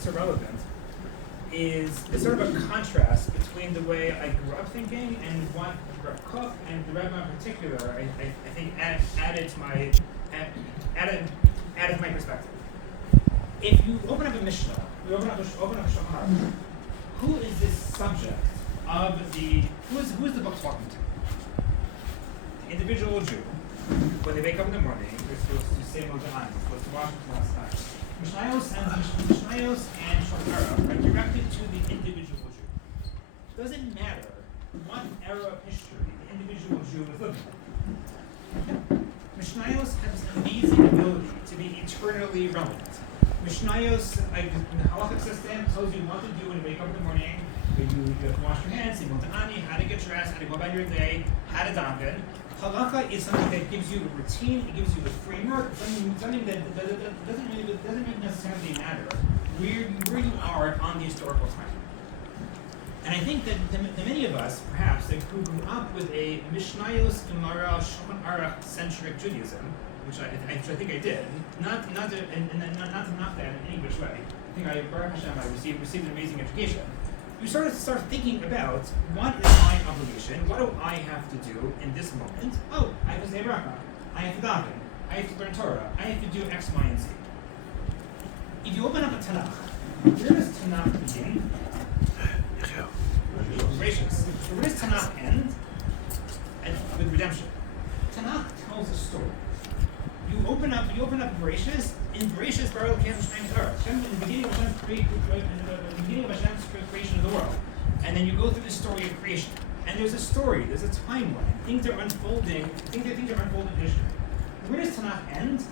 so relevant is sort of a contrast between the way I grew up thinking and what Rav Kook and the Rebbe in particular, I think added to my perspective. If you open up a Mishnah, you open up a Shulchan, who is this subject of who is the book talking to? The individual Jew. When they wake up in the morning, they're supposed to say Modahan, they're supposed to wash the last time. Mishnayos and Shulchan are directed to the individual Jew. It doesn't matter what era of history the individual Jew is living in. Mishnayos has an amazing ability to be eternally relevant. Mishnayos, the halachic system, tells you what to do when you wake up in the morning. You have to wash your hands, you want to ani, how to get dressed, how to go about your day, how to daven. Halakha is something that gives you a routine, it gives you a framework, something that doesn't really necessarily matter where you are on the historical time. And I think that the many of us, perhaps, that who grew up with a Mishnayos, Gemara, Shulchan Aruch centric Judaism, which I think I did, not to knock that in any which way. I think Baruch Hashem, I received an amazing education. You start thinking about what is my obligation, what do I have to do in this moment? Oh, I have to say bracha, I have to daven, I have to learn Torah, I have to do X, Y, and Z. If you open up a Tanakh, where does Tanakh begin? Gracious. Where does Tanakh end? With redemption. Tanakh tells a story. You open up Bereshis. In Bereshis, in the beginning of Hashem's creation of the world, and then you go through the story of creation. And there's a story, there's a timeline. Things are unfolding. Things are unfolding in history. Where does Tanakh end?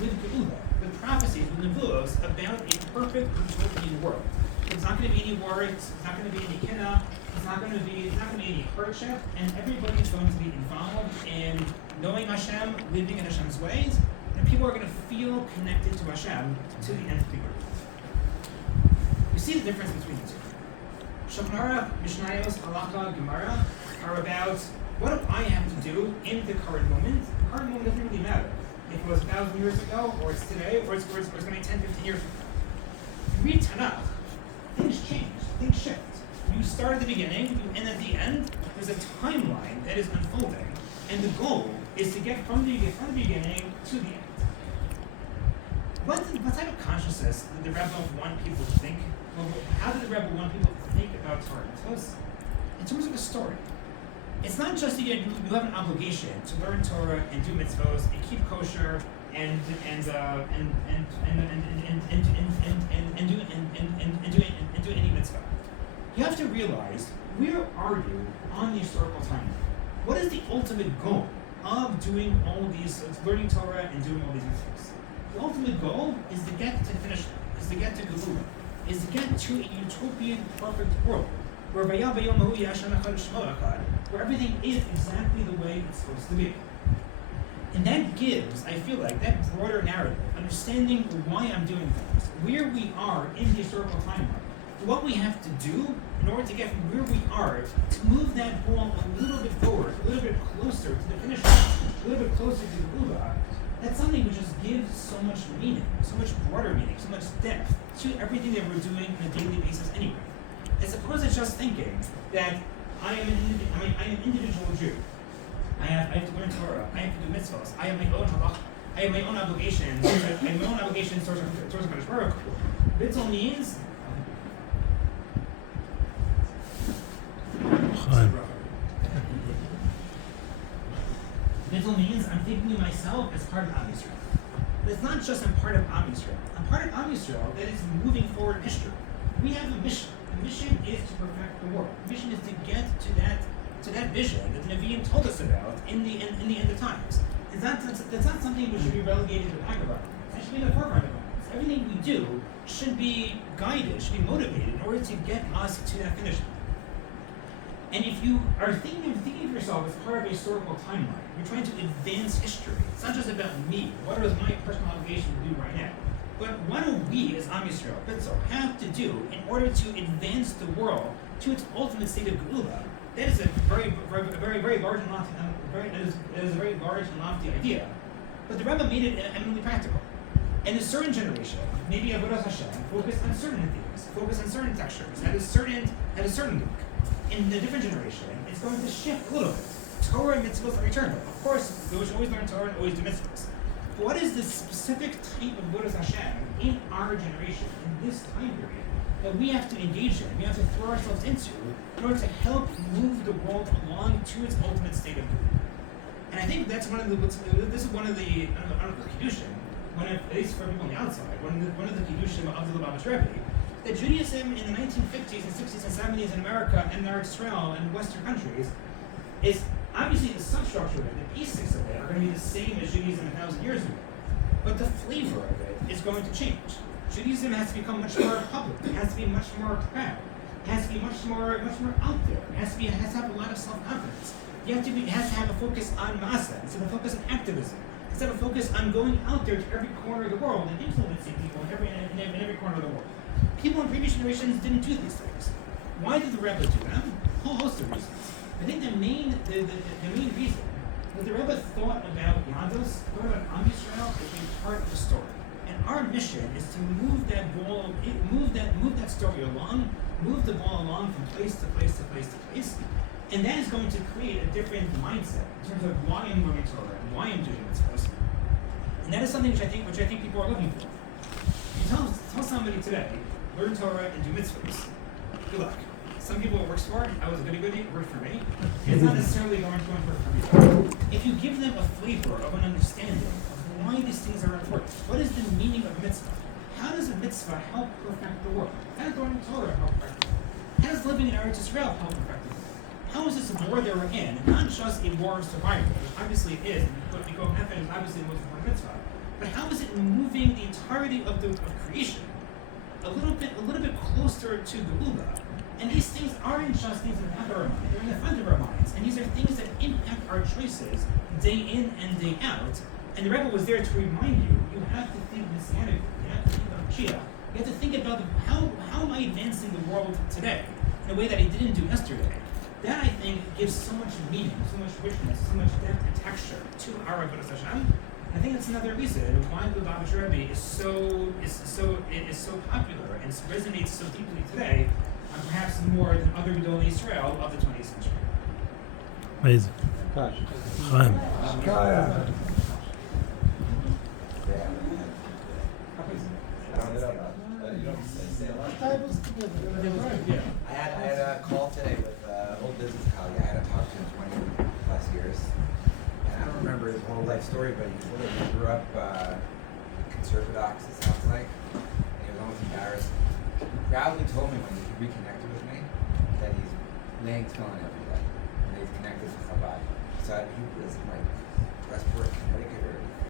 With Geula, with prophecies, with nevuos about a perfect utopian world. There's not going to be any war. It's not going to be any kinna. It's not going to be any hardship, and everybody's going to be involved in knowing Hashem, living in Hashem's ways, and people are going to feel connected to Hashem to the nth degree. You see the difference between the two. Shulchan Aruch, Mishnayos, Halakha, Gemara are about what do I have to do in the current moment. The current moment doesn't really matter. If it was 1,000 years ago, or it's today, or it's going to be 10, 15 years ago. If you read Tanakh, things change, things shift. You start at the beginning, you end at the end. There's a timeline that is unfolding, and the goal is to get from the beginning to the end. What type of consciousness did the Rebbe want people to think? Well, how did the Rebbe want people to think about Torah? In terms of a story. It's not just that you have an obligation to learn Torah and do mitzvos and keep kosher and do any mitzvah. You have to realize where are you on the historical timeline? What is the ultimate goal of doing all these, learning Torah and doing all these mitzvahs? The ultimate goal is to get to finish, is to get to Geula, is to get to a utopian perfect world where everything is exactly the way it's supposed to be. And that gives, I feel like, that broader narrative, understanding why I'm doing things, where we are in the historical timeline, what we have to do in order to get from where we are to move that ball a little bit forward, a little bit closer to the finish line, a little bit closer to the Geula. That's something which just gives so much meaning, so much broader meaning, so much depth to everything that we're doing on a daily basis anyway. As opposed to just thinking that I am an individual Jew. I have to learn Torah. I have to do mitzvahs. I have my own halach. I have my own obligations. Towards Hakadosh Baruch Hu. Bittul means. Bittul means I'm thinking of myself as part of Am Yisrael. But it's not just I'm part of Am Yisrael. I'm part of Am Yisrael that is moving forward in history. We have a mission. The mission is to perfect the world. The mission is to get to that vision that the Nevi'im told us about in the end of times. That's not something which should be relegated to the back of our minds. It should be in the forefront of our minds. Everything we do should be guided, should be motivated in order to get us to that finish line. And if you are thinking of yourself as part of a historical timeline, you're trying to advance history. It's not just about me. What is my personal obligation to do right now? But what do we, as Am Yisrael, have to do in order to advance the world to its ultimate state of Geula? That is a very large and lofty, idea. But the Rebbe made it eminently practical. In a certain generation, maybe Avodas Hashem focused on certain things, focused on certain textures, had a certain look. In the different generation, it's going to shift a little bit. Torah and mitzvahs are eternal. Of course, those should always learn Torah and always do mitzvahs. But what is the specific type of Avodas Hashem in our generation, in this time period, that we have to engage in, we have to throw ourselves into, in order to help move the world along to its ultimate state of being? And I think that's one of the Kiddushim, at least for people on the outside, one of the Kiddushim of the Lubavitch Rebbe, that Judaism in the 1950s and 60s and 70s in America and Yisrael and Western countries is obviously the substructure of it, the basics of it are going to be the same as Judaism 1,000 years ago. But the flavor of it is going to change. Judaism has to become much more public. It has to be much more proud. It has to be much more out there. It has to have a lot of self-confidence. It has to have a focus on MASHA instead of a focus on activism. Instead of a focus on going out there to every corner of the world and influencing people in every corner of the world. People in previous generations didn't do these things. Why did the Rebbe do them? A whole host of reasons. I think the main reason that the Rebbe thought about Yados, thought about Am Yisrael as being part of the story. And our mission is to move that story along, move the ball along from place to place to place to place. And that is going to create a different mindset in terms of why I'm learning Torah and why I'm doing mitzvahs. And that is something which I think people are looking for. You tell somebody today, learn Torah and do mitzvahs. Good luck. Some people it works for. I was a goody-goody, it worked for me. It's not necessarily going to work for everybody. If you give them a flavor of an understanding of why these things are important, what is the meaning of a mitzvah? How does a mitzvah help perfect the world? How does learning Torah help perfect the world? How does living in Eretz Yisrael help perfect the world? How is this a war that we're in? Not just a war of survival, which obviously it is, but we go Nefesh is obviously the most important mitzvah. But how is it moving the entirety of creation a little bit closer to Geula? And these things aren't just things in the back of our mind, they're in the front of our minds. And these are things that impact our choices day in and day out. And the Rebbe was there to remind you, you have to think messianically, you have to think about Shliach. You have to think about how am I advancing the world today in a way that I didn't do yesterday. That, I think, gives so much meaning, so much richness, so much depth and texture to our Avodas Hashem. I think that's another reason why the Lubavitch Rebbe is so popular and resonates so deeply today, perhaps more than other Gedolei Yisrael of the 20th century. Amazing. I had a call today with an old business colleague. I hadn't talked to him 20 plus years. And I don't remember his whole life story, but he grew up conservadox, it sounds like. And he was almost embarrassed. He proudly told me when he reconnected with me that he's laying tefillin every day. And he's connected to Chabad. So he was like respiratory